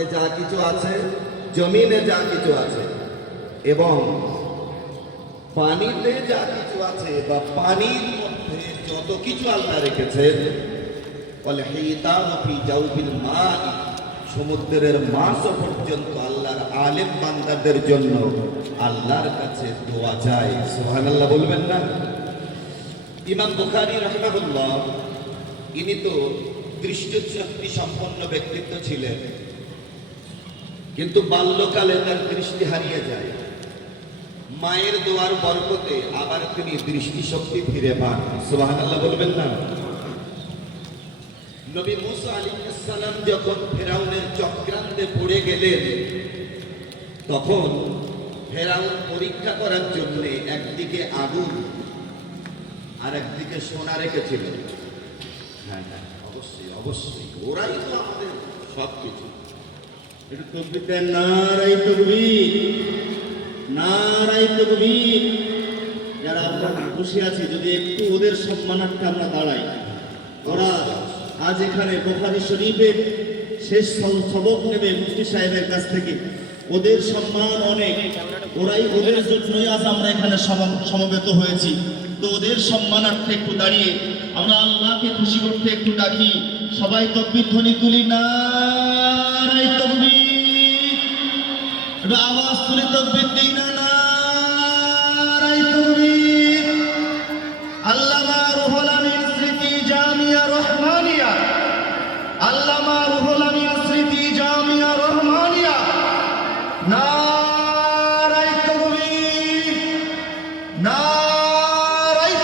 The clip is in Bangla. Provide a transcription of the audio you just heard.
আসমানে যা কিছু আছে, জমিনে যা কিছু আছে এবং পানিতে যা কিছু আছে বা পানির মধ্যে যত কিছু আল্লাহ রেখেছেন, বলে হিতানু ফি জাওফিল মা, সমুদ্রের মাছ পর্যন্ত আল্লাহর আলেম বান্দাদের জন্য আল্লাহর কাছে দোয়া চায়। সুবহানাল্লাহ বলবেন না? ইমাম বুখারী রাহিমাহুল্লাহ, ইনি তো দৃষ্টিশক্তি সম্পন্ন ব্যক্তিত্ব ছিলেন, কিন্তু বাল্যকালে তার দৃষ্টি হারিয়ে যায়। মায়ের দোয়ার বরকতে আবার তিনি দৃষ্টিশক্তি ফিরে পান। সুবহানাল্লাহ বলবেন না? নবী মুসা আলাইহিস সালাম যখন ফেরাউনের চক্রান্তে পড়ে গেলেন, তখন ফেরাউন পরীক্ষা করার জন্য একদিকে আগুন আর একদিকে সোনা রেখেছিল। হ্যাঁ হ্যাঁ, অবশ্যই অবশ্যই, ওরাই তো আমাদের সব কিছু। একটু তাকবীর দেন, নারায়ে তাকবীর, নারায়ে তাকবীর। যারা আমরা বসে আছি, যদি একটু ওদের সম্মানার্থে আমরা দাঁড়াই। ওরা আজ এখানে বুখারী শরীফের শেষ সবক নেবে মুফতি সাহেবের কাছ থেকে। ওদের সম্মান অনেক, ওদের জন্যই আজ আমরা এখানে সমবেত হয়েছি। তো ওদের সম্মানার্থে একটু দাঁড়িয়ে আমরা আল্লাহকে খুশি করতে একটু ডাকি। সবাই তাকবীর ধ্বনি তুলি, নারায়ে তাকবীর। একটু আওয়াজ তুলে তাকবীর দিই না, নারায়ে তাকবীর। আল্লামা রুহুল আমিন স্মৃতি জামিয়া রহমানিয়া, আল্লামা